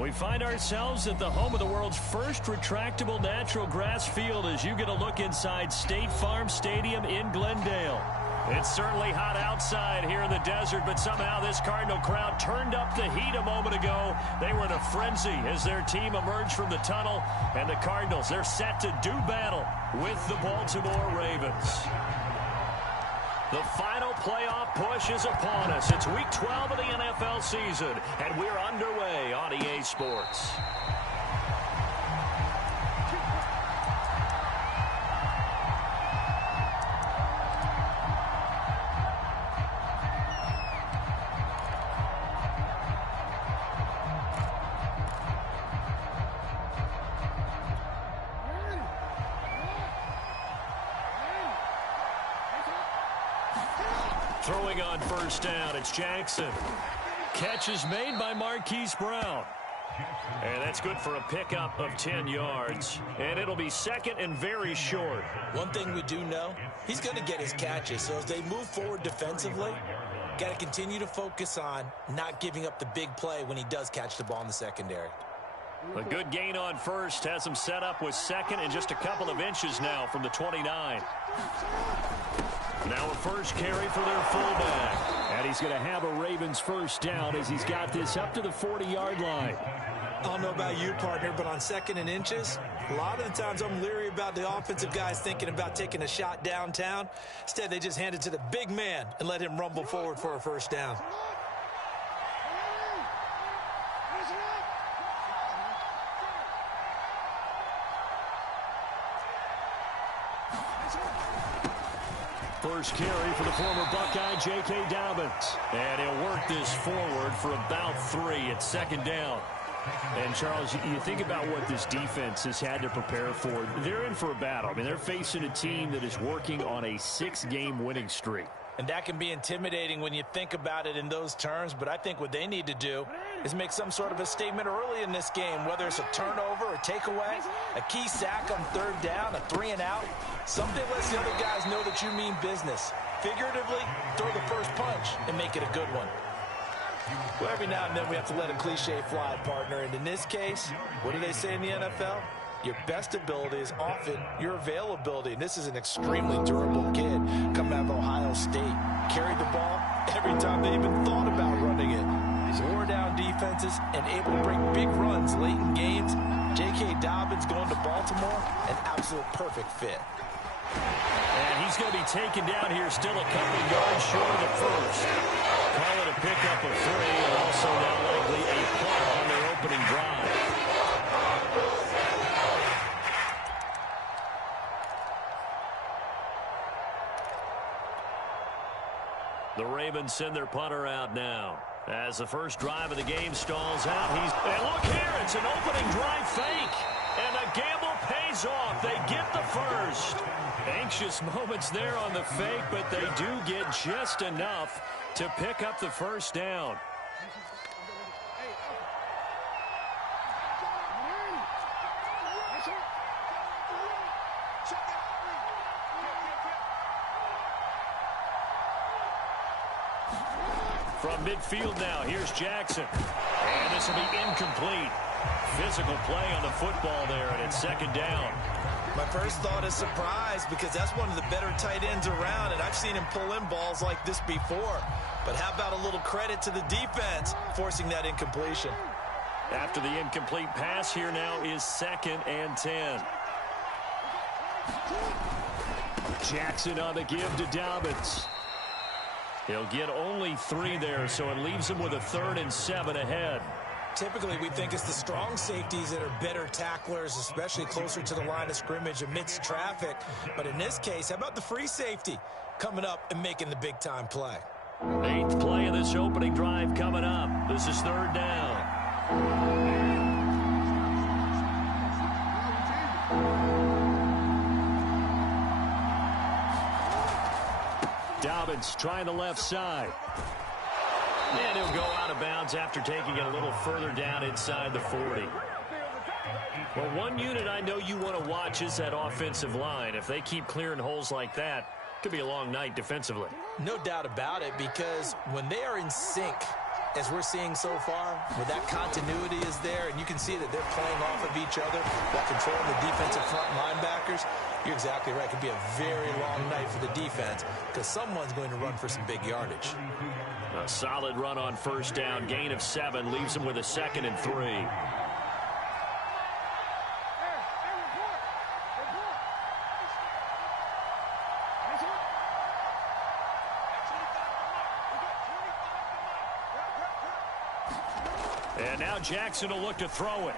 We find ourselves at the home of the world's first retractable natural grass field as you get a look inside State Farm Stadium in Glendale. It's certainly hot outside here in the desert, but somehow this Cardinal crowd turned up the heat a moment ago. They were in a frenzy as their team emerged from the tunnel, and the Cardinals, they're set to do battle with the Baltimore Ravens. The final playoff push is upon us. It's Week 12 of the NFL season, and we're underway on EA Sports. Throwing on first down, it's Jackson. Catch is made by Marquise Brown. And that's good for a pickup of 10 yards. And it'll be second and very short. One thing we do know, he's going to get his catches. So as they move forward defensively, got to continue to focus on not giving up the big play when he does catch the ball in the secondary. A good gain on first has him set up with second and just a couple of inches now from the 29. Now a first carry for their fullback. And he's going to have a Ravens first down as he's got this up to the 40-yard line. I don't know about you, partner, but on second and inches, a lot of the times I'm leery about the offensive guys thinking about taking a shot downtown. Instead, they just hand it to the big man and let him rumble forward for a first down. First carry for the former Buckeye, J.K. Dobbins. And he'll work this forward for about 3 at second down. And, Charles, you think about what this defense has had to prepare for. They're in for a battle. I mean, they're facing a team that is working on a 6-game winning streak. And that can be intimidating when you think about it in those terms. But I think what they need to do is make some sort of a statement early in this game, whether it's a turnover or takeaway, a key sack on third down, a 3-and-out. Something lets the other guys know that you mean business. Figuratively, throw the first punch and make it a good one. Well, every now and then we have to let a cliche fly, partner. And in this case, what do they say in the NFL? Your best ability is often your availability. And this is an extremely durable kid coming out of Ohio State. Carried the ball every time they even thought about running it. Wore down defenses and able to bring big runs late in games. J.K. Dobbins going to Baltimore, an absolute perfect fit. And he's going to be taken down here still a couple of yards short of the first. Call it a pickup of 3 and also now likely a punt on their opening drive. The Ravens send their punter out now. As the first drive of the game stalls out, and look here, it's an opening drive fake. And the gamble pays off. They get the first. Anxious moments there on the fake, but they do get just enough to pick up the first down. From midfield now, here's Jackson. And this will be incomplete. Physical play on the football there, and it's second down. My first thought is surprise because that's one of the better tight ends around, and I've seen him pull in balls like this before. But how about a little credit to the defense forcing that incompletion? After the incomplete pass, here now is second and 10. Jackson on the give to Dobbins. He'll get only 3 there, so it leaves him with a 3rd and 7 ahead. Typically, we think it's the strong safeties that are better tacklers, especially closer to the line of scrimmage amidst traffic. But in this case, how about the free safety coming up and making the big-time play? 8th play of this opening drive coming up. This is 3rd down. Dobbins trying the left side. And he'll go out of bounds after taking it a little further down inside the 40. Well, one unit I know you want to watch is that offensive line. If they keep clearing holes like that, it could be a long night defensively. No doubt about it, because when they are in sync, as we're seeing so far, where that continuity is there, and you can see that they're playing off of each other while controlling the defensive front linebackers, you're exactly right. It could be a very long night for the defense because someone's going to run for some big yardage. A solid run on first down. Gain of 7 leaves them with a 2nd and 3. And now Jackson will look to throw it.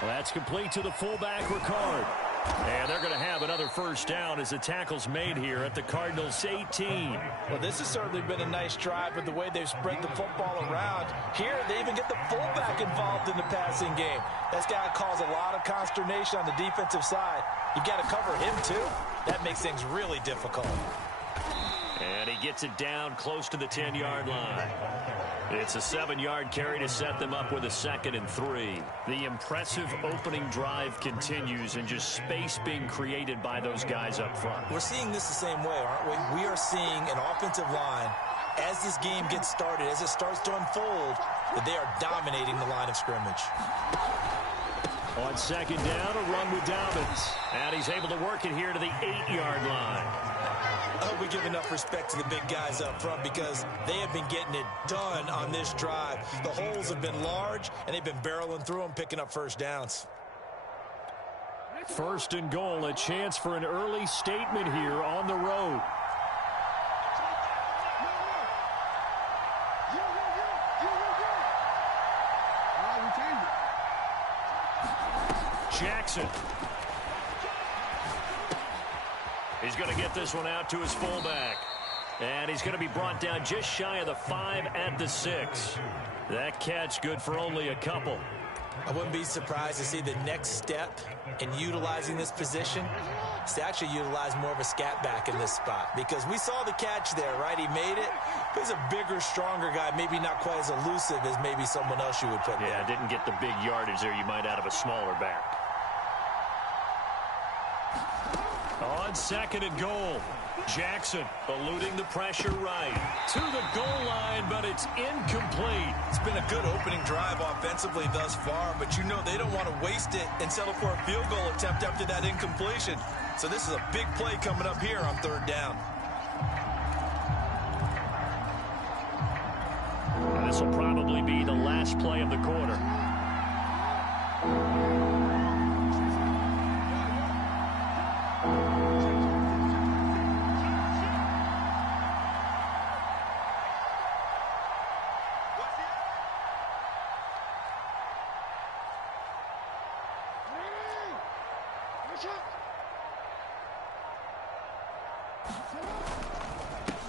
Well, that's complete to the fullback, Ricard. And they're going to have another first down as the tackle's made here at the Cardinals' 18. Well, this has certainly been a nice drive with the way they've spread the football around. Here, they even get the fullback involved in the passing game. That's got to cause a lot of consternation on the defensive side. You've got to cover him, too. That makes things really difficult. And he gets it down close to the 10-yard line. It's a 7-yard carry to set them up with a 2nd and 3. The impressive opening drive continues and just space being created by those guys up front. We're seeing this the same way, aren't we? We are seeing an offensive line, as this game gets started, as it starts to unfold, that they are dominating the line of scrimmage. On 2nd down, a run with Dobbins. And he's able to work it here to the 8-yard line. I hope we give enough respect to the big guys up front because they have been getting it done on this drive. The holes have been large, and they've been barreling through them, picking up first downs. 1st and goal, a chance for an early statement here on the road. Jackson. He's going to get this one out to his fullback. And he's going to be brought down just shy of the 5 at the 6. That catch good for only a couple. I wouldn't be surprised to see the next step in utilizing this position is to actually utilize more of a scat back in this spot. Because we saw the catch there, right? He made it. He's a bigger, stronger guy, maybe not quite as elusive as maybe someone else you would put there. Yeah, didn't get the big yardage there you might out of a smaller back. On 2nd and goal, Jackson eluding the pressure right to the goal line, but it's incomplete. It's been a good opening drive offensively thus far, but you know they don't want to waste it and settle for a field goal attempt after that incompletion. So this is a big play coming up here on 3rd down. And this will probably be the last play of the quarter.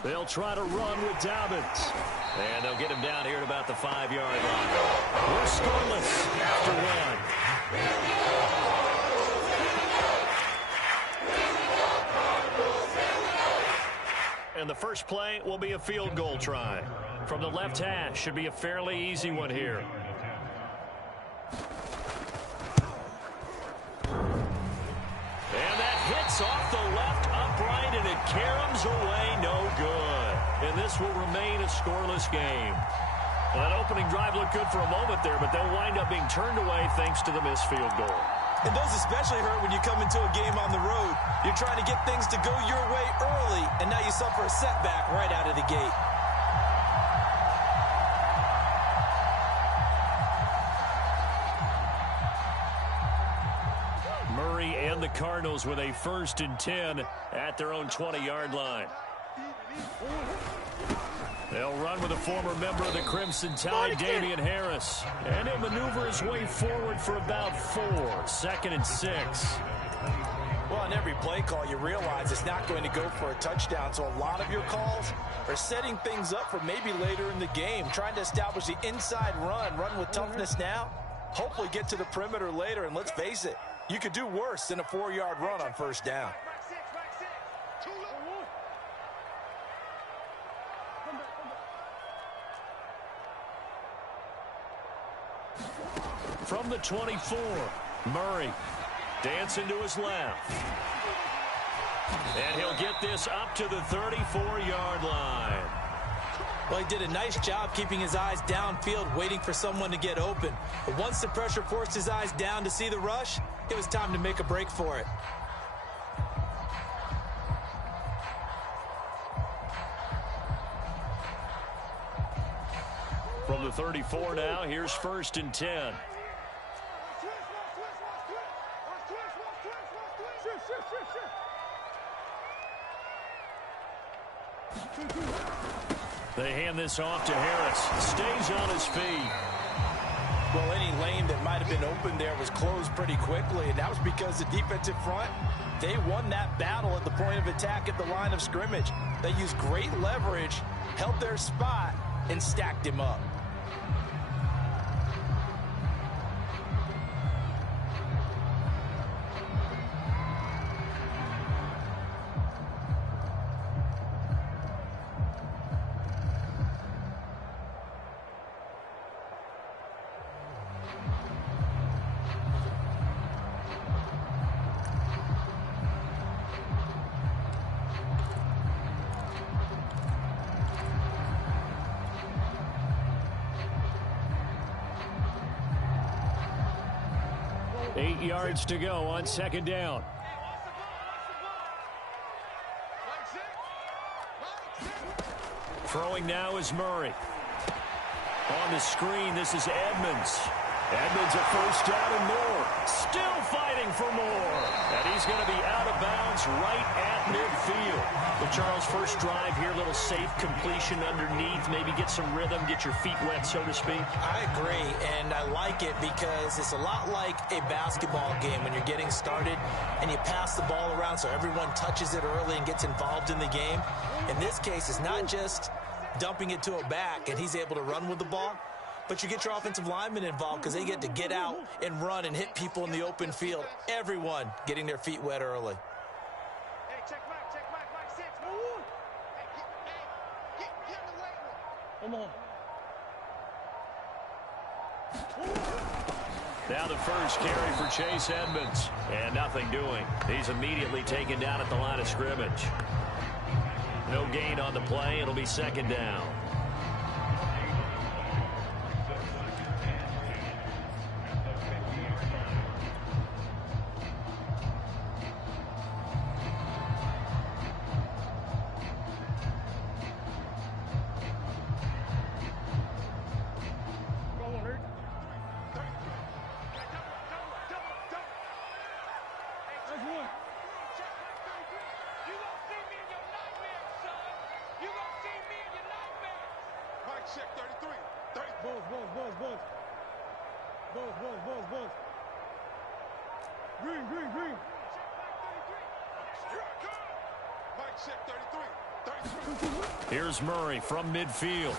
They'll try to run with Dobbins. And they'll get him down here at about the 5-yard line. We're scoreless after 1. And the first play will be a field goal try. From the left hash, should be a fairly easy one here. And that hits off the left upright, and it caroms away, no good. And this will remain a scoreless game. Well, that opening drive looked good for a moment there, but they'll wind up being turned away thanks to the missed field goal. And those especially hurt when you come into a game on the road. You're trying to get things to go your way early, and now you suffer a setback right out of the gate. Murray and the Cardinals with a 1st and 10 at their own 20-yard line. They'll run with a former member of the Crimson Tide, Damian Harris. And he'll maneuver his way forward for about 4. 2nd and 6. Well, on every play call, you realize it's not going to go for a touchdown. So a lot of your calls are setting things up for maybe later in the game, trying to establish the inside run with toughness now, hopefully get to the perimeter later. And let's face it, you could do worse than a 4-yard run on 1st down. From the 24, Murray dancing to his left. And he'll get this up to the 34-yard line. Well, he did a nice job keeping his eyes downfield, waiting for someone to get open. But once the pressure forced his eyes down to see the rush, it was time to make a break for it. From the 34 now, here's 1st and 10. They hand this off to Harris. Stays on his feet. Well, any lane that might have been open there was closed pretty quickly, and that was because the defensive front, they won that battle at the point of attack at the line of scrimmage. They used great leverage, held their spot, and stacked him up. Eight yards to go on 2nd down. Throwing now is Murray. On the screen, this is Edmonds. Edmonds a 1st down and more. Still fighting for more. And he's going to be out of bounds right at midfield. But Charles, first drive here, little safe completion underneath. Maybe get some rhythm, get your feet wet, so to speak. I agree, and I like it because it's a lot like a basketball game when you're getting started and you pass the ball around so everyone touches it early and gets involved in the game. In this case, it's not just dumping it to a back and he's able to run with the ball, but you get your offensive linemen involved because they get to get out and run and hit people in the open field. Everyone getting their feet wet early. Hey, check Mike 6. Move. Hey, get the late one. Come on. Now the first carry for Chase Edmonds. And nothing doing. He's immediately taken down at the line of scrimmage. No gain on the play. It'll be 2nd down. Check 33. Buzz. Green. Mike check 33. Here's Murray from midfield.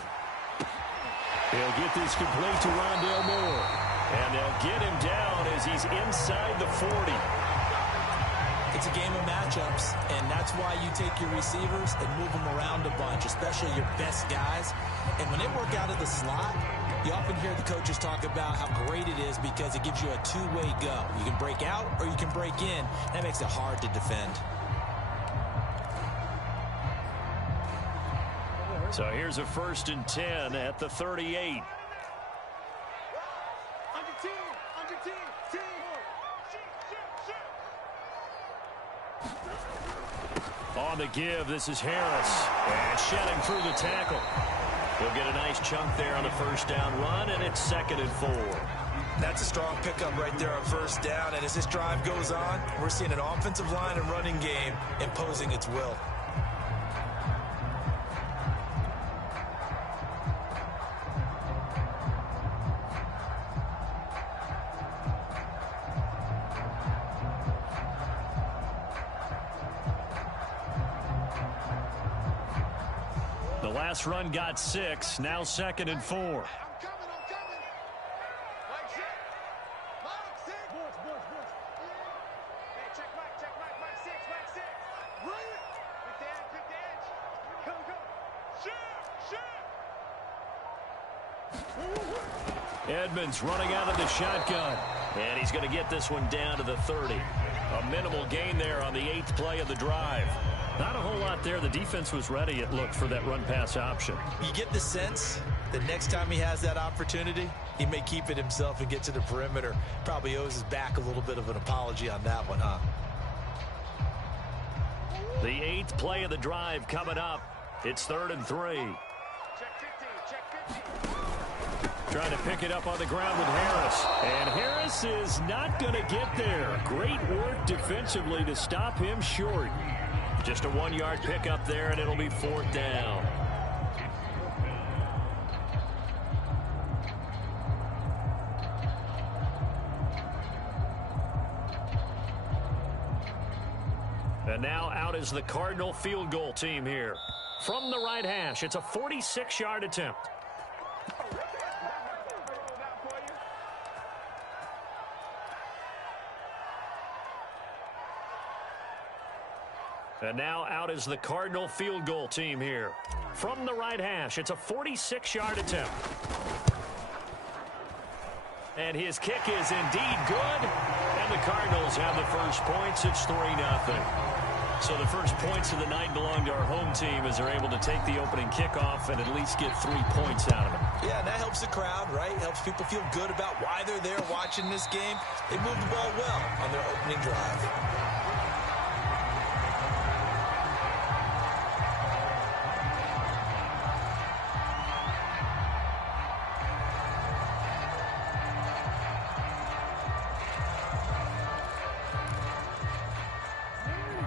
He'll get this complete to Rondale Moore. And they'll get him down as he's inside the 40. It's a game of matchups, and that's why you take your receivers and move them around a bunch, especially your best guys. And when they work out of the slot, you often hear the coaches talk about how great it is because it gives you a two-way go. You can break out or you can break in. That makes it hard to defend. So here's a 1st and 10 at the 38. On the give, this is Harris. And shedding through the tackle. He'll get a nice chunk there on the 1st down run, and it's 2nd and 4. That's a strong pickup right there on 1st down, and as this drive goes on, we're seeing an offensive line and running game imposing its will. Last run got 6, now 2nd and 4. I'm coming. Mike 6. Hey, check Mike 6. Bring it. Good edge. Come. Shoot. Edmonds running out of the shotgun. And he's going to get this one down to the 30. A minimal gain there on the 8th play of the drive. Not a whole lot there. The defense was ready, it looked, for that run-pass option. You get the sense that next time he has that opportunity, he may keep it himself and get to the perimeter. Probably owes his back a little bit of an apology on that one, huh? The 8th play of the drive coming up. It's 3rd and 3. Check 15, check 15. Trying to pick it up on the ground with Harris. And Harris is not going to get there. Great work defensively to stop him short. Just a 1-yard pickup there, and it'll be 4th down. And now out is the Cardinal field goal team here. From the right hash, it's a 46-yard attempt. And now out is the Cardinal field goal team here. From the right hash, it's a 46-yard attempt. And his kick is indeed good. And the Cardinals have the first points. It's 3-0. So the first points of the night belong to our home team as they're able to take the opening kickoff and at least get 3 points out of it. Yeah, and that helps the crowd, right? Helps people feel good about why they're there watching this game. They moved the ball well on their opening drive.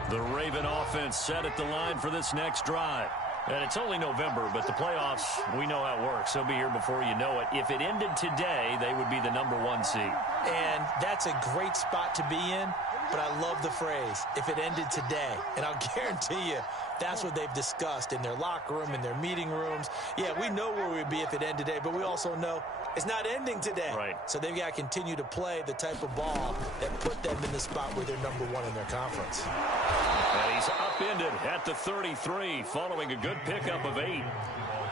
The Raven offense set at the line for this next drive. And it's only November, but the playoffs, we know how it works. They'll be here before you know it. If it ended today, they would be the #1 seed. And that's a great spot to be in, but I love the phrase, if it ended today. And I'll guarantee you, that's what they've discussed in their locker room, in their meeting rooms. Yeah, we know where we'd be if it ended today, but we also know it's not ending today. Right. So they've got to continue to play the type of ball that put them in the spot where they're #1 in their conference. And he's upended at the 33 following a good pickup of 8.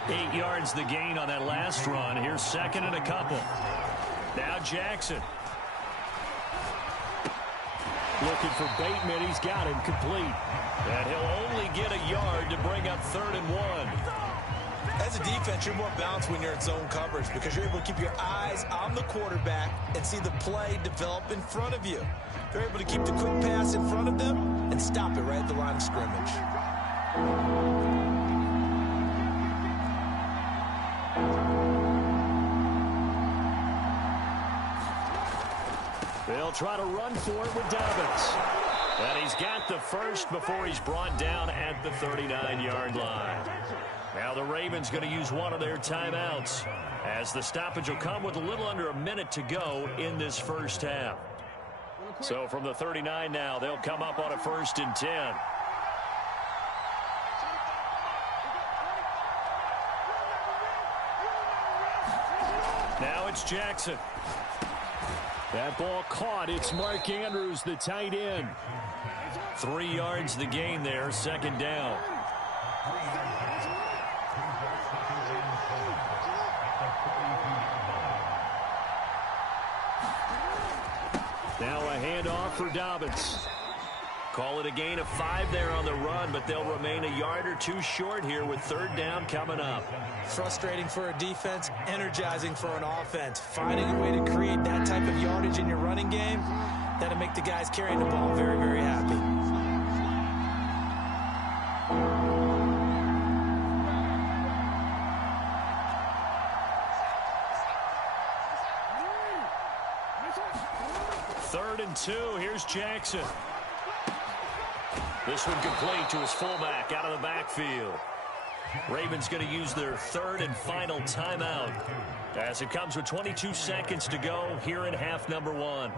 8 yards the gain on that last run. Here's 2nd and a couple. Now Jackson. Looking for Bateman. He's got him complete. And he'll only get a yard to bring up 3rd and 1. As a defense, you're more balanced when you're in zone coverage because you're able to keep your eyes on the quarterback and see the play develop in front of you. They're able to keep the quick pass in front of them and stop it right at the line of scrimmage. They'll try to run for it with Dobbins. And he's got the first before he's brought down at the 39-yard line. Now the Ravens going to use one of their timeouts as the stoppage will come with a little under a minute to go in this first half. So from the 39 now, they'll come up on a 1st and 10. Now it's Jackson. That ball caught. It's Mark Andrews, the tight end. 3 yards the gain there, 2nd down. Now a handoff for Dobbins. Call it a gain of 5 there on the run, but they'll remain a yard or 2 short here with 3rd down coming up. Frustrating for a defense, energizing for an offense. Finding a way to create that type of yardage in your running game, that'll make the guys carrying the ball very, very happy. Third and 2. Here's Jackson. This one complete to his fullback out of the backfield. Ravens going to use their 3rd and final timeout as it comes with 22 seconds to go here in half number 1.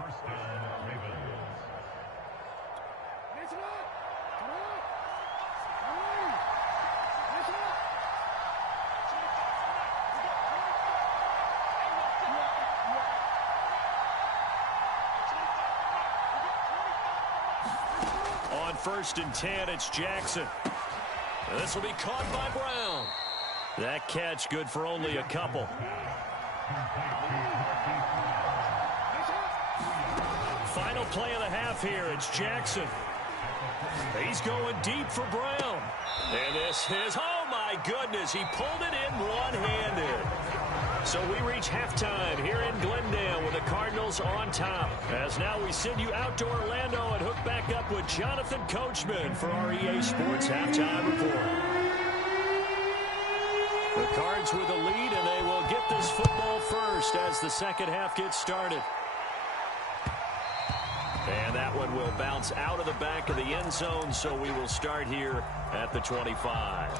On 1st and 10, it's Jackson. And this will be caught by Brown. That catch good for only a couple. final play of the half here. It's Jackson. He's going deep for Brown. And this is, oh my goodness, he pulled it in one-handed. So we reach halftime here in Glendale with the Cardinals on top. As now we send you out to Orlando and hook back up with Jonathan Coachman for our EA Sports Halftime Report. The Cards with the lead, and they will get this football first as the second half gets started. And that one will bounce out of the back of the end zone, so we will start here at the 25.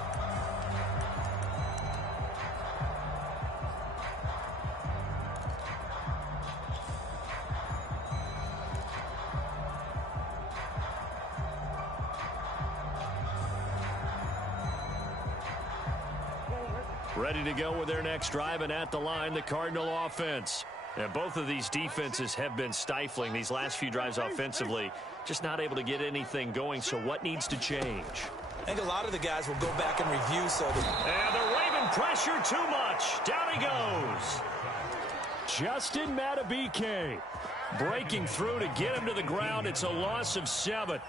Ready to go with their next drive, and at the line, the Cardinal offense. And both of these defenses have been stifling these last few drives offensively. Just not able to get anything going, so what needs to change? I think a lot of the guys will go back and review. And they're waving pressure too much. Down he goes. Justin Matabike breaking through to get him to the ground. It's a loss of 7.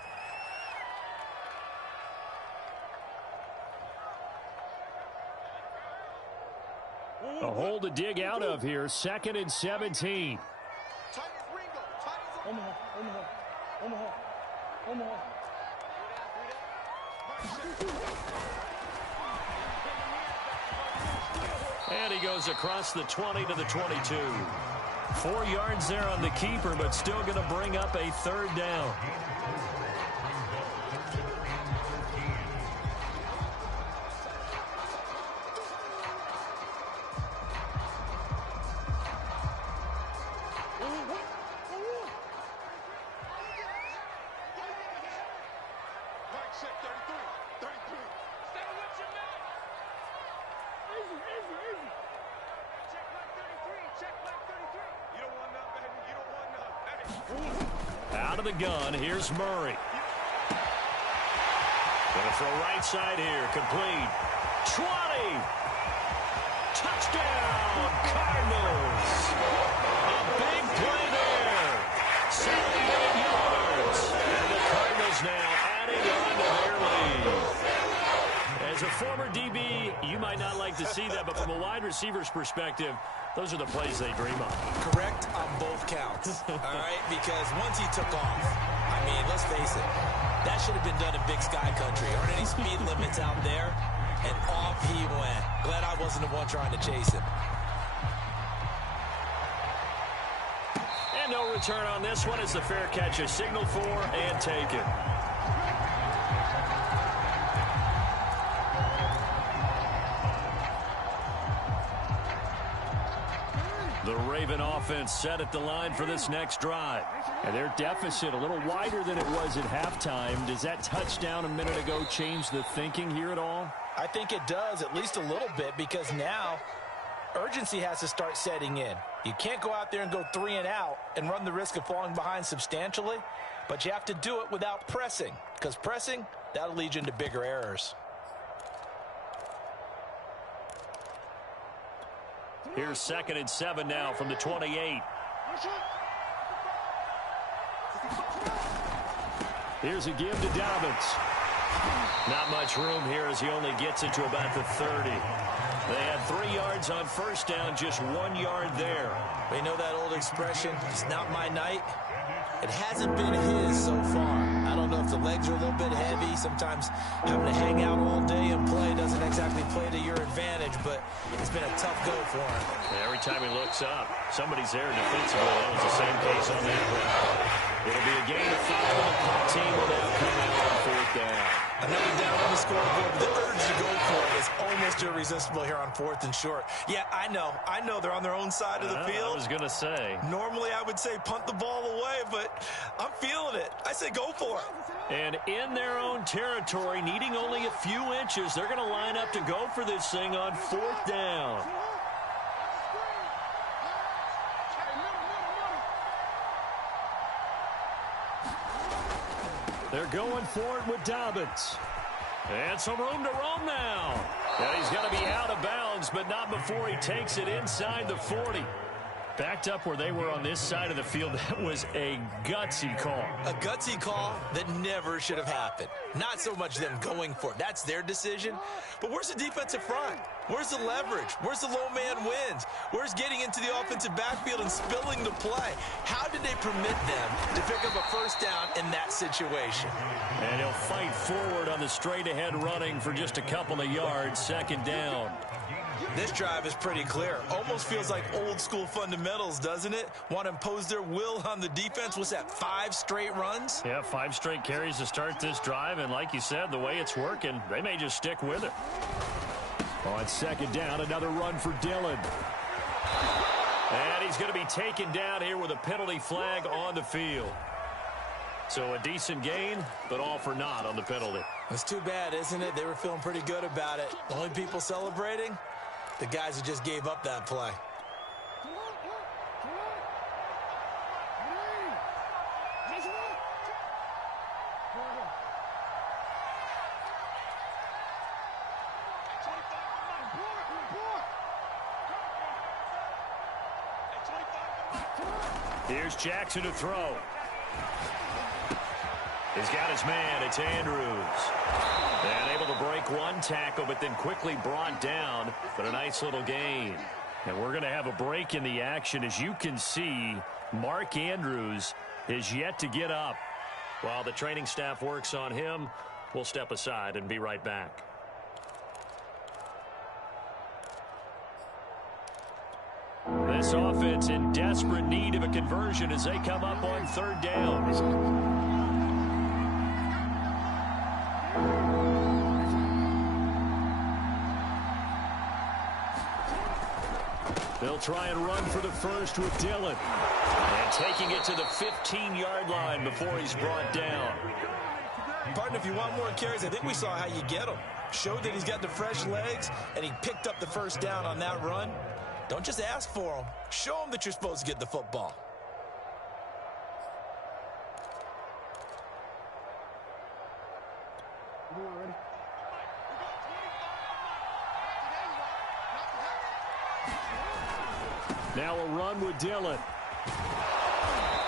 A hole to dig out of here. 2nd and 17. And he goes across the 20 to the 22. 4 yards there on the keeper, but still going to bring up a 3rd down. Out of the gun, here's Murray. Going to throw right side here, complete. 20! Touchdown, Cardinals! A big play there. 78 yards. And the Cardinals now adding on to their lead. As a former DB, you might not like to see that, but from a wide receiver's perspective, those are the plays they dream of. Correct on both counts, all right? Because once he took off, I mean, let's face it, that should have been done in Big Sky Country. Aren't any speed limits out there? And off he went. Glad I wasn't the one trying to chase him. And no return on this one as the fair catch is signaled for and taken. The Raven offense set at the line for this next drive. And their deficit a little wider than it was at halftime. Does that touchdown a minute ago change the thinking here at all? I think it does, at least a little bit, because now urgency has to start setting in. You can't go out there and go 3 and out and run the risk of falling behind substantially, but you have to do it without pressing, because pressing, that'll lead you into bigger errors. Here's 2nd and 7 now from the 28. Here's a give to Dobbins. Not much room here as he only gets it to about the 30. They had 3 yards on first down, just 1 yard there. You know that old expression, it's not my night? It hasn't been his so far. I don't know if the legs are a little bit heavy. Sometimes having to hang out all day and play doesn't exactly play to your advantage, but it's been a tough go for him. And every time he looks up, somebody's there defensively. That was the same case on that one. It'll be a gain of 5, and the punt team will now come out on 4th down. Another down on the scoreboard. The urge to go for it is almost irresistible here on 4th and short. Yeah, I know they're on their own side of the field. I was going to say. Normally I would say punt the ball away, but I'm feeling it. I say go for it. And in their own territory, needing only a few inches, they're going to line up to go for this thing on 4th down. They're going for it with Dobbins. And some room to roam now. And he's going to be out of bounds, but not before he takes it inside the 40. Backed up where they were on this side of the field, that was a gutsy call. A gutsy call that never should have happened. Not so much them going for it. That's their decision. But where's the defensive front? Where's the leverage? Where's the low man wins? Where's getting into the offensive backfield and spilling the play? How did they permit them to pick up a first down in that situation? And he'll fight forward on the straight-ahead running for just a couple of yards. Second down. This drive is pretty clear. Almost feels like old-school fundamentals, doesn't it? Want to impose their will on the defense. What's that, 5 straight runs? Yeah, 5 straight carries to start this drive. And like you said, the way it's working, they may just stick with it. On second down, another run for Dillon. And he's going to be taken down here with a penalty flag on the field. So a decent gain, but all for naught on the penalty. It's too bad, isn't it? They were feeling pretty good about it. The only people celebrating, the guys who just gave up that play. Here's Jackson to throw. He's got his man. It's Andrews. And able to break one tackle, but then quickly brought down. But a nice little gain. And we're going to have a break in the action. As you can see, Mark Andrews is yet to get up. While the training staff works on him, we'll step aside and be right back. This offense in desperate need of a conversion as they come up on third down. They'll try and run for the first with Dillon. And taking it to the 15-yard line before he's brought down. Partner, if you want more carries, I think we saw how you get them. Showed that he's got the fresh legs, and he picked up the first down on that run. Don't just ask for them. Show them that you're supposed to get the football. Now a run with Dillon.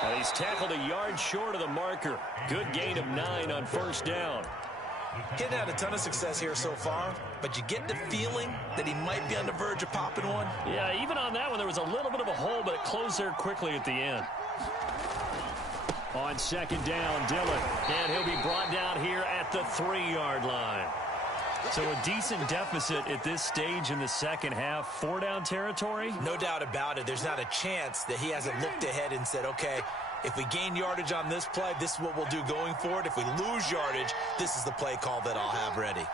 And he's tackled a yard short of the marker. Good gain of 9 on first down. Getting had a ton of success here so far, but you get the feeling that he might be on the verge of popping one. Yeah, even on that one, there was a little bit of a hole, but it closed there quickly at the end. On second down, Dillon. And he'll be brought down here at the 3-yard line. So a decent deficit at this stage in the second half. 4-down territory? No doubt about it. There's not a chance that he hasn't looked ahead and said, okay, if we gain yardage on this play, this is what we'll do going forward. If we lose yardage, this is the play call that I'll have ready.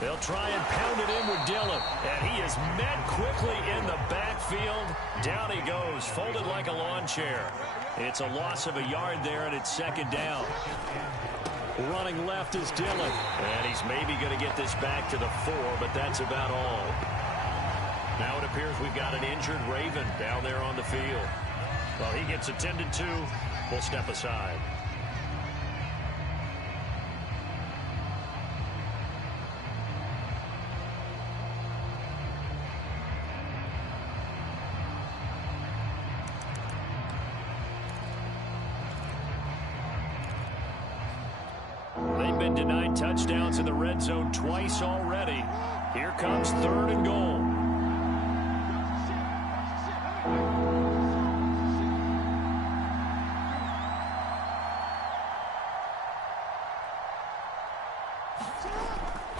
They'll try and pound it in with Dillon. And he is met quickly in the backfield. Down he goes, folded like a lawn chair. It's a loss of a yard there, and it's second down. Running left is Dillon. And he's maybe going to get this back to the 4, but that's about all. Now it appears we've got an injured Raven down there on the field. Well, he gets attended to. We'll step aside. Been denied touchdowns in the red zone twice already. Here comes 3rd and goal.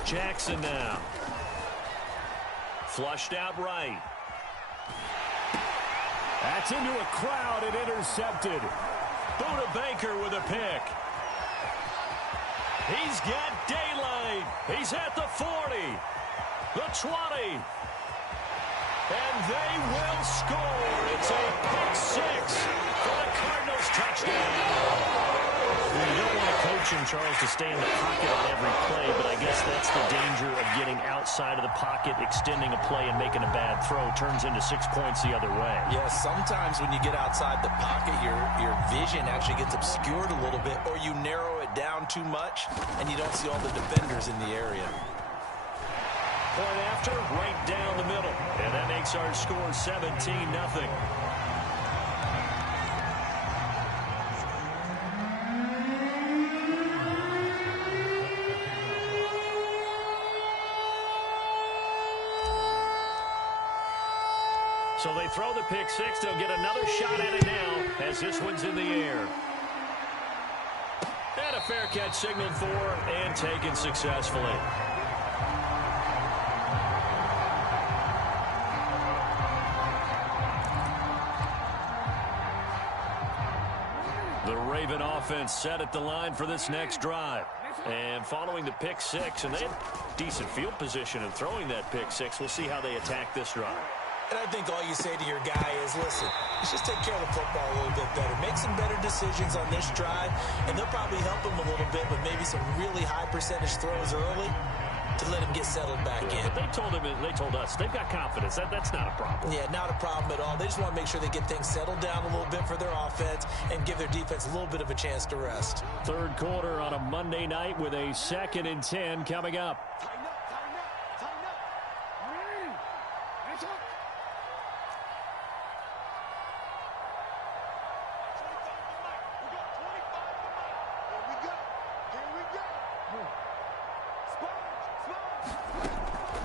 Jackson now. Flushed out right. That's into a crowd and intercepted. Buda Baker with a pick. He's got daylight. He's at the 40, the 20, and they will score. It's a pick 6 for the Cardinals touchdown. You don't want a coach in Charles to stay in the pocket on every play, but I guess that's the danger of getting outside of the pocket, extending a play, and making a bad throw. Turns into 6 points the other way. Yeah, sometimes when you get outside the pocket, your vision actually gets obscured a little bit, or you narrow it down too much, and you don't see all the defenders in the area. Point after, right down the middle. And that makes our score 17-0. So they throw the pick six. They'll get another shot at it now as this one's in the air. And a fair catch signaled for and taken successfully. The Raven offense set at the line for this next drive. And following the pick six, and they had decent field position in throwing that pick six. We'll see how they attack this drive. And I think all you say to your guy is, listen, let's just take care of the football a little bit better. Make some better decisions on this drive, and they'll probably help him a little bit with maybe some really high percentage throws early to let him get settled back in. But they told us they've got confidence. That's not a problem. Yeah, not a problem at all. They just want to make sure they get things settled down a little bit for their offense and give their defense a little bit of a chance to rest. Third quarter on a Monday night with a 2nd and 10 coming up.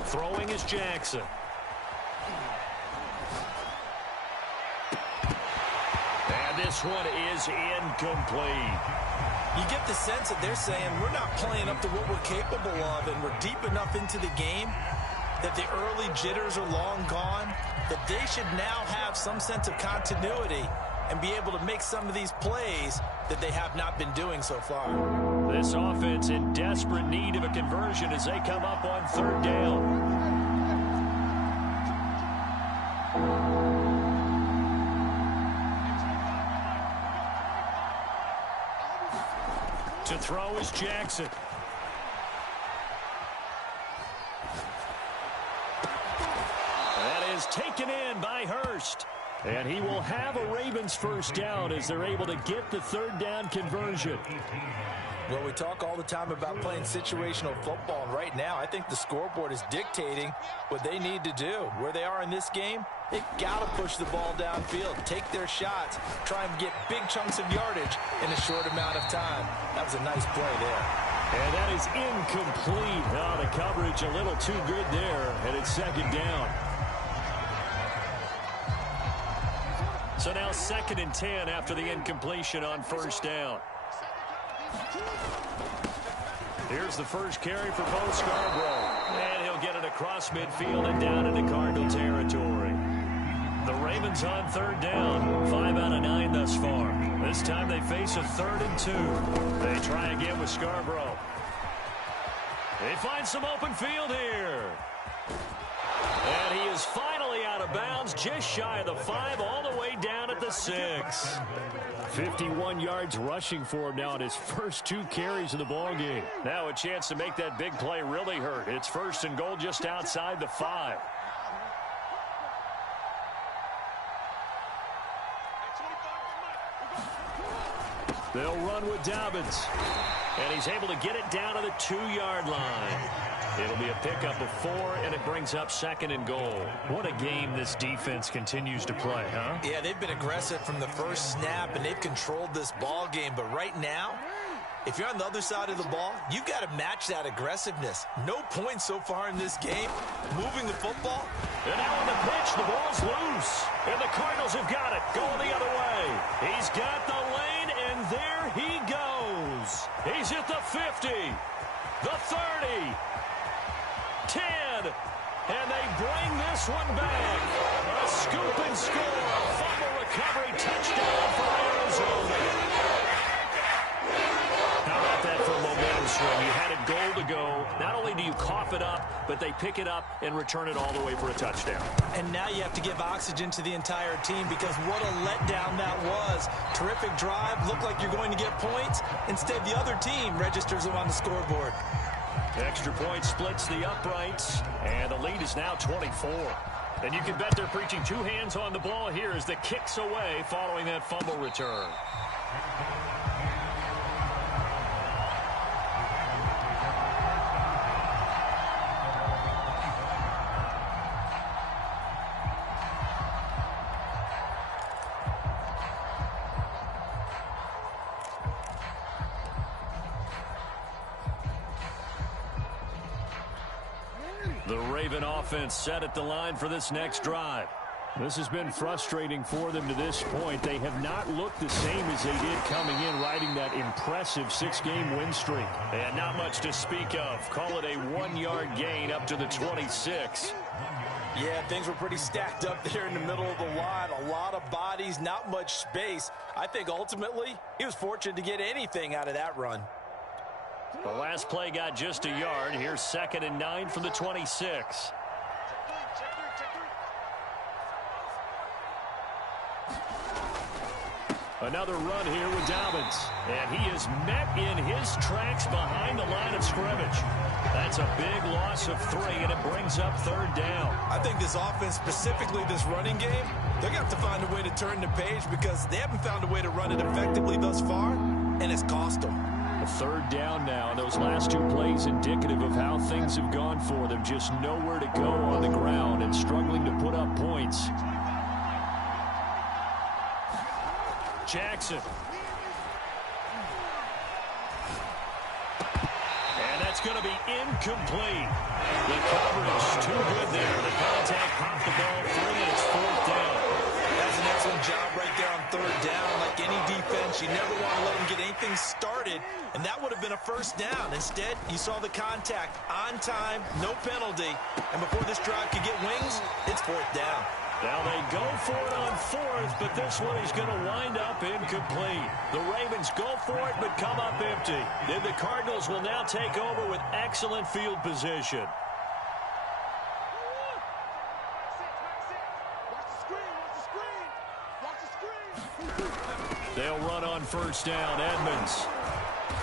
Throwing is Jackson. And this one is incomplete. You get the sense that they're saying we're not playing up to what we're capable of, and we're deep enough into the game that the early jitters are long gone, that they should now have some sense of continuity and be able to make some of these plays that they have not been doing so far. This offense in desperate need of a conversion as they come up on 3rd down. To throw is Jackson. That is taken in by Hurst. And he will have a Ravens first down as they're able to get the 3rd down conversion. Well, we talk all the time about playing situational football, and right now I think the scoreboard is dictating what they need to do. Where they are in this game, they've got to push the ball downfield, take their shots, try and get big chunks of yardage in a short amount of time. That was a nice play there. And that is incomplete. Oh, the coverage a little too good there, and it's 2nd down. So now 2nd and 10 after the incompletion on 1st down. Here's the first carry for Bo Scarborough. And he'll get it across midfield and down into Cardinal territory. The Ravens on 3rd down. 5 out of 9 thus far. This time they face a 3rd and 2. They try again with Scarborough. They find some open field here. And he is finally out of bounds, just shy of the 5, all the way down at the 6. 51 yards rushing for him now in his first 2 carries of the ballgame. Now a chance to make that big play really hurt. It's 1st and goal just outside the 5. They'll run with Dobbins. And he's able to get it down to the 2-yard line. It'll be a pickup of 4, and it brings up 2nd and goal. What a game this defense continues to play, huh? Yeah, they've been aggressive from the first snap, and they've controlled this ball game. But right now, if you're on the other side of the ball, you've got to match that aggressiveness. No points so far in this game. Moving the football. And now on the pitch, the ball's loose. And the Cardinals have got it. Going the other way. He's got the lane, and there he goes. He's at the 50, the 30, 10, and they bring this one back. A scoop and score, a fumble recovery touchdown for Arizona. How about that for a momentum when you had a goal to go, not only do you cough it up, but they pick it up and return it all the way for a touchdown. And now you have to give oxygen to the entire team because what a letdown that was. Terrific drive. Looked like you're going to get points. Instead, the other team registers them on the scoreboard. Extra point splits the uprights, and the lead is now 24. And you can bet they're preaching two hands on the ball here as the kick's away following that fumble return. The Raven offense set at the line for this next drive. This has been frustrating for them to this point. They have not looked the same as they did coming in, riding that impressive 6-game win streak. And not much to speak of. Call it a 1-yard gain up to the 26. Yeah, things were pretty stacked up there in the middle of the line. A lot of bodies, not much space. I think ultimately he was fortunate to get anything out of that run. The last play got just a yard. Here's 2nd and 9 from the 26. Another run here with Dobbins. And he is met in his tracks behind the line of scrimmage. That's a big loss of 3, and it brings up 3rd down. I think this offense, specifically this running game, they're going to have to find a way to turn the page because they haven't found a way to run it effectively thus far, and it's cost them. A 3rd down now. Those last 2 plays indicative of how things have gone for them. Just nowhere to go on the ground and struggling to put up points. Jackson. And that's going to be incomplete. The coverage too good there. The contact popped the ball free, and it's 4th down. That's an excellent job right there on 3rd down. Like any defense, you never want to let them get anything started, and that would have been a 1st down. Instead, you saw the contact on time, no penalty, and before this drive could get wings, it's 4th down. Now they go for it on 4th, but this one is going to wind up incomplete. The Ravens go for it, but come up empty. Then the Cardinals will now take over with excellent field position. They'll run on 1st down, Edmonds.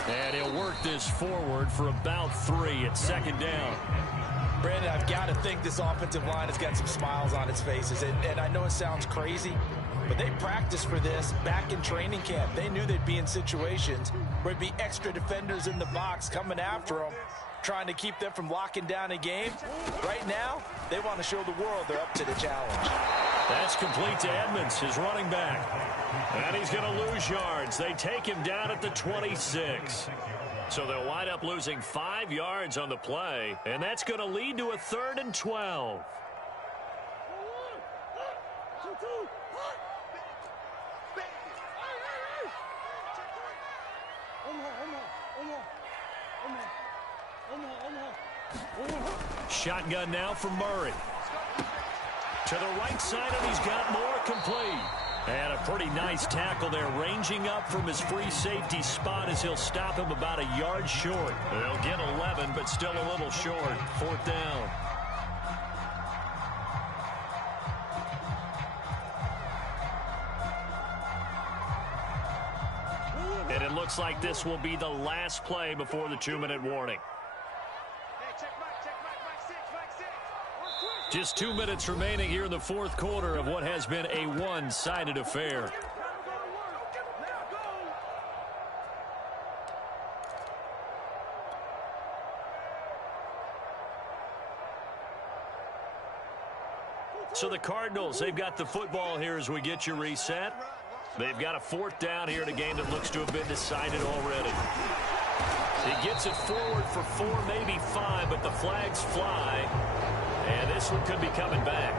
And he'll work this forward for about 3 at 2nd down. Brandon, I've got to think this offensive line has got some smiles on its faces. And I know it sounds crazy, but they practiced for this back in training camp. They knew they'd be in situations where there'd be extra defenders in the box coming after them, trying to keep them from locking down a game. Right now, they want to show the world they're up to the challenge. That's complete to Edmonds, his running back. And he's going to lose yards. They take him down at the 26. So they'll wind up losing 5 yards on the play, and that's going to lead to a 3rd and 12. Shotgun now from Murray. To the right side, and he's got more complete. And a pretty nice tackle there, ranging up from his free safety spot as he'll stop him about a yard short. They'll get 11, but still a little short. 4th down. And it looks like this will be the last play before the 2-minute warning. Just 2 minutes remaining here in the 4th quarter of what has been a one-sided affair. So the Cardinals, they've got the football here as we get you reset. They've got a 4th down here in a game that looks to have been decided already. He gets it forward for 4, maybe 5, but the flags fly. And this one could be coming back.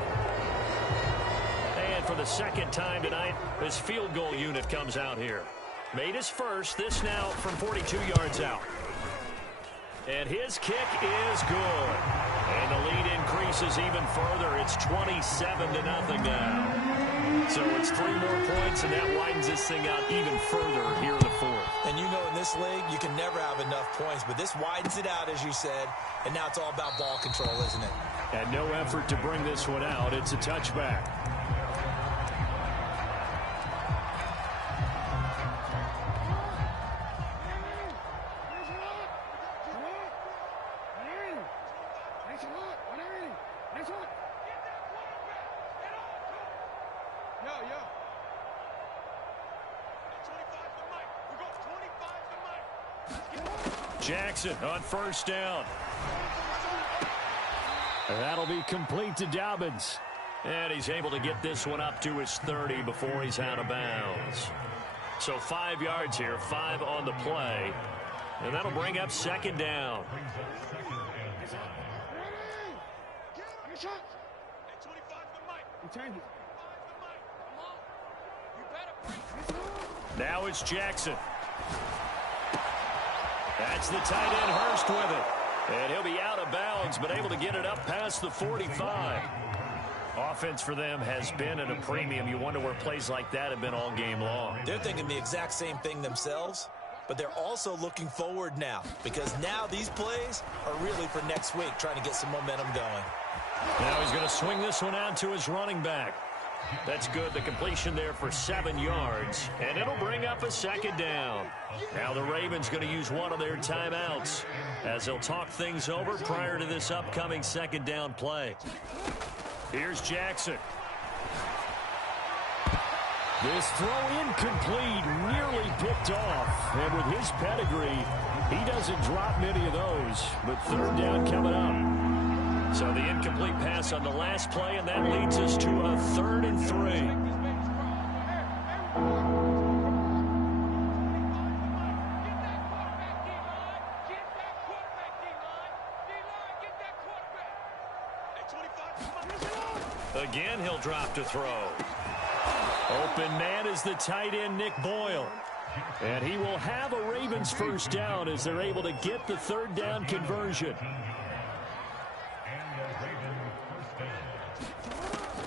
And for the 2nd time tonight, this field goal unit comes out here. Made his first, this now from 42 yards out. And his kick is good. And the lead increases reduces even further. It's 27-0 now. So it's 3 more points, and that widens this thing out even further here in the fourth. And you know in this league, you can never have enough points, but this widens it out, as you said, and now it's all about ball control, isn't it? And no effort to bring this one out. It's a touchback. Jackson on first down. And that'll be complete to Dobbins. And he's able to get this one up to his 30 before he's out of bounds. So 5 yards here, 5 on the play. And that'll bring up second down. Now it's Jackson. That's the tight end Hurst with it. And he'll be out of bounds, but able to get it up past the 45. Offense for them has been at a premium. You wonder where plays like that have been all game long. They're thinking the exact same thing themselves, but they're also looking forward now, because now these plays are really for next week, trying to get some momentum going. Now he's going to swing this one out to his running back. That's good. The completion there for 7 yards. And it'll bring up a second down. Now the Ravens going to use one of their timeouts as they'll talk things over prior to this upcoming second down play. Here's Jackson. This throw incomplete, nearly picked off. And with his pedigree, he doesn't drop many of those. But third down coming up. So the incomplete pass on the last play, and that leads us to a 3rd and 3. Again, he'll drop to throw. Open man is the tight end, Nick Boyle. And he will have a Ravens first down as they're able to get the 3rd down conversion.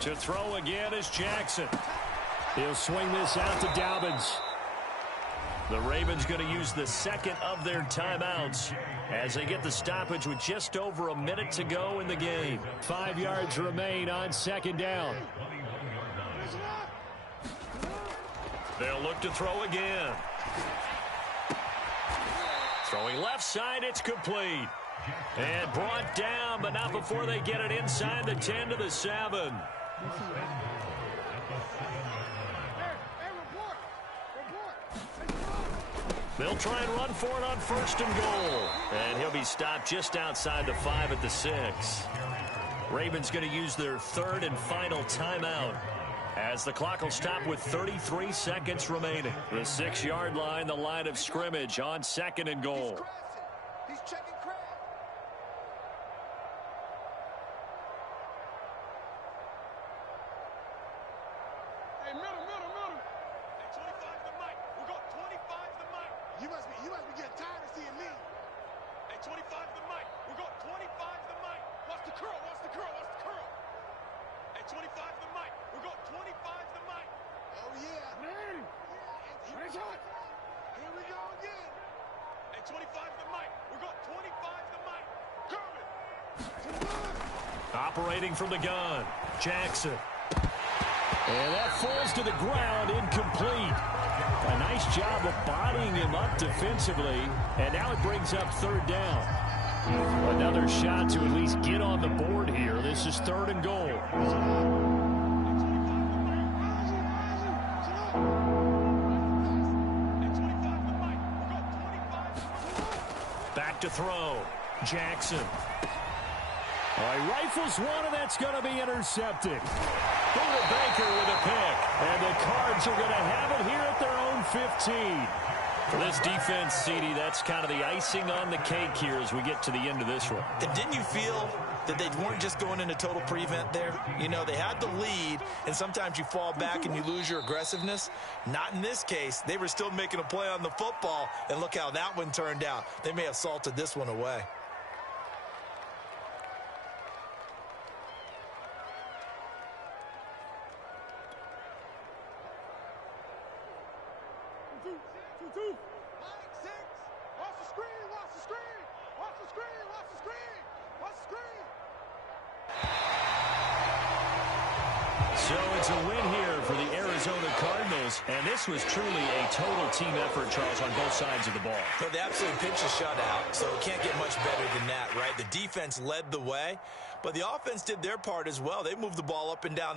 To throw again is Jackson. He'll swing this out to Dobbins. The Ravens going to use the second of their timeouts as they get the stoppage with just over a minute to go in the game. 5 yards remain on second down. They'll look to throw again. Throwing left side, it's complete. And brought down, but not before they get it inside the 10 to the 7. They'll try and run for it on 1st and goal. And he'll be stopped just outside the 5 at the 6. Ravens going to use their 3rd and final timeout as the clock will stop with 33 seconds remaining. The 6-yard line, the line of scrimmage on 2nd and goal. He's checking crap. Hey, middle. Hey, 25 the mic. We got 25 the mic. You must be getting tired of seeing me. Hey, 25 the mic. We got 25 the mic. What's the curl? Hey, 25 the mic. We got 25 the mic. Oh, yeah. Man. Here we go again. Hey, 25 the mic. We got 25 the mic. Coming. Operating from the gun, Jackson. And that falls to the ground, incomplete. A nice job of bodying him up defensively. And now it brings up 3rd down. Another shot to at least get on the board here. This is 3rd and goal. Back to throw. Jackson. All right, rifles one, and that's going to be intercepted. Buda Baker with a pick. And the Cards are going to have it here at their own 15. For this defense, CD, that's kind of the icing on the cake here as we get to the end of this one. And didn't you feel that they weren't just going into total prevent there? You know, they had the lead, and sometimes you fall back and you lose your aggressiveness. Not in this case. They were still making a play on the football, and look how that one turned out. They may have salted this one away. 2. Line 6. Watch the screen. Watch the screen. Watch the screen. Watch the screen. Watch the screen. So it's a win here for the Arizona Cardinals, and this was truly a total team effort, Charles, on both sides of the ball. So they absolutely pitched a shutout, so it can't get much better than that, right? The defense led the way, but the offense did their part as well. They moved the ball up and down the